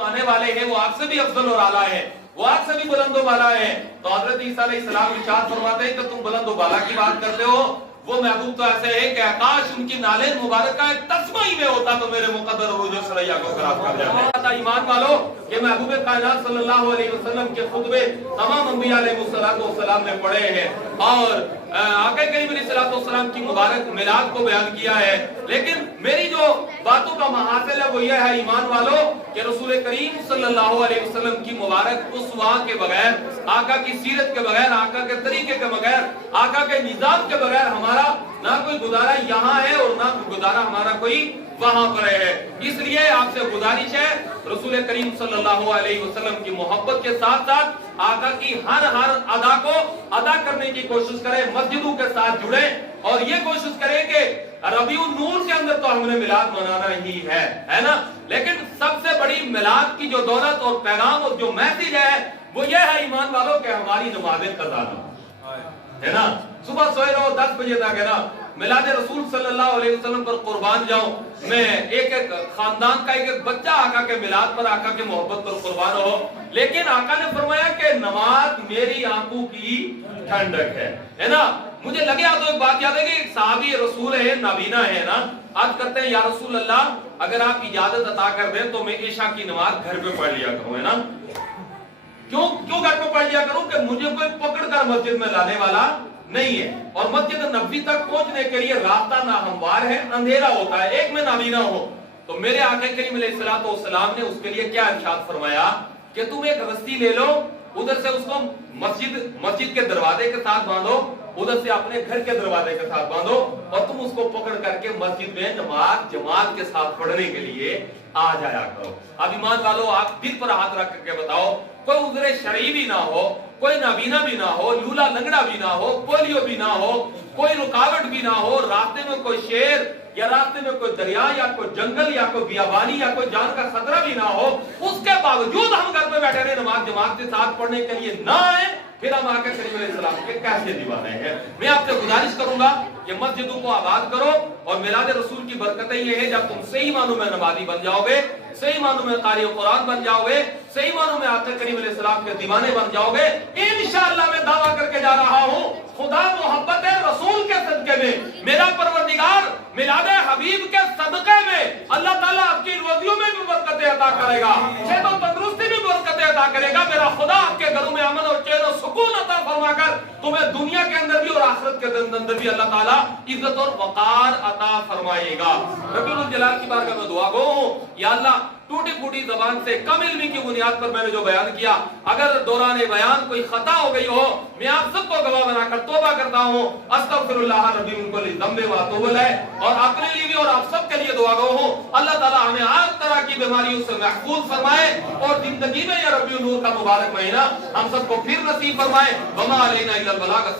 आने वाले हैं वो आपसे भी अफजल और आला है, वो आपसे भी बुलंदो बाला है। तो हजरत ईसा अलैहिस्सलाम इरशाद फरमाते हैं कि तुम बुलंदो बाला की बात करते हो, वो महबूब तो ऐसे है कि आकाश उनकी नाले मुबारक का एक तस्मा ही में होता तो मेरे मुकद्दर उरूज सरैया को खराब कर जाता। ईमान वालों कि महबूब कायनात सल्लल्लाहु अलैहि वसल्लम के खुतबे तमाम अंबिया अलैहिस्सलाम ने पढ़े हैं और आका करीम अलैहिस्सलाम की मुबारक मिलाद को बयान किया है। लेकिन मेरी जो बातों का महासिल है वो यह है ईमान वालों कि रसूल करीम सल्लल्लाहु अलैहि वसल्लम की मुबारक उसवा के बगैर, आका की सीरत के बगैर, आका के तरीके के बगैर, आका के निजाम के बगैर हमारा ना कोई गुजारा यहाँ है और ना गुजारा हमारा कोई वहां पर है। इसलिए आपसे गुजारिश है रसूल करीम सल्लल्लाहु अलैहि वसल्लम की मोहब्बत के साथ साथ आका की हर अदा को अदा करने की कोशिश करें, मस्जिदों के साथ जुड़े और ये कोशिश करें कि रबीउन नूर के अंदर तो हमने मिलाद मनाना ही है ना, लेकिन सबसे बड़ी मिलाद की जो दौलत और पैगाम और जो मैसेज है वो ये है ईमान वालों के हमारी नमाज़ें कज़ा है ना, सुबह सोए रहो 10 बजे तक है ना, मिलाद रसूल सल्लल्लाहु अलैहि वसल्लम पर कुर्बान जाऊं मैं, एक एक खानदान का एक एक बच्चा आका के मिलाद पर, आका के मोहब्बत पर कुर्बान हो। लेकिन आका ने फरमाया कि नमाज मेरी आंखों की ठंडक है ना। मुझे लगे तो एक बात याद है कि साहबी रसूल है, नाबीना है ना, आज करते हैं या रसूल अल्लाह अगर आप इजाजत अता कर दें तो मैं ईशा की नमाज घर पे पढ़ लिया करूं, है ना। क्यों घर पे पढ़ लिया करूं कि मुझे कोई पकड़ कर मस्जिद में लाने वाला नहीं है और मस्जिद नबी तक पहुंचने के लिए रास्ता ना हमवार है, अंधेरा होता है, एक में नाबीना हो। तो मेरे आका करीम अलैहिस्सलाम ने उसके लिए क्या इरशाद फरमाया कि तुम एक रस्सी ले लो, उधर से उसको मस्जिद के दरवाजे के साथ बांधो, उधर से अपने घर के दरवाजे के साथ बांधो और तुम उसको पकड़ करके मस्जिद में नमाज जमात के साथ पढ़ने के लिए आ जाया करो। अब ईमान वालों आप दिल पर हाथ रख करके बताओ, कोई उजरे शरई भी ना हो, कोई नाबीना भी ना हो, लूला लंगड़ा भी ना हो, पोलियो भी ना हो, कोई रुकावट भी ना हो, रास्ते में कोई शेर या रास्ते में कोई दरिया या कोई जंगल या कोई बियाबानी या कोई जान का खतरा भी ना हो, उसके बावजूद हम घर पे बैठे रहे नमाज जमात के साथ पढ़ने के लिए ना आए, फिर हम आका करीम अलैहिस्सलाम के कैसे दीवाने हैं। मैं आपसे गुजारिश करूंगा कि मस्जिदों को आबाद करो और मिलाद रसूल की बरकतें ये है जब तुम सही मानों में नमाजी बन जाओगे, सही मानों में कारी कुरान बन जाओगे, सही मानों में आका करीम अलैहिस्सलाम के दीवाने बन जाओगे। इंशाअल्लाह मैं दावा करके जा रहा हूं, खुदा मोहब्बत रसूल के सदके में, मेरा परवरदिगार मिलाद हबीब के सदके में अल्लाह ताला आपकी रोजियों में भी बरकतें अता करेगा, सेहत और तंदुरुस्ती भी बरकतें अता करेगा। मेरा खुदा आपके घरों में अमन और चैन और सुकून अता फरमाकर तुम्हें दुनिया के अंदर भी और आखिरत के अंदर भी अल्लाह ताला इज्जत और वकार अता फरमाएगा। रब्बुल जलाल की बारगाह में दुआ गो हूं, या अल्लाह टूटी फूटी जबान से कम इल्मी की बुनियाद पर मैंने जो बयान किया, अगर दौरान बयान कोई खता हो गई हो, मैं आप सबको गवाह बनाकर तौबा करता हूँ। अस्तगफिरुल्लाह रब्बी मिन कुल्ली ज़ंबिन व अतूबु इलैह। और अपने लिए भी और आप सबके लिए दुआ गो हूँ, अल्लाह ताला हमें हर तरह की बीमारियों से महफूज फरमाए और जिंदगी में या रब्बी नूर का मुबारक महीना हम सबको फिर नसीब फरमाए। वमा अलैना इल्लल बलाग।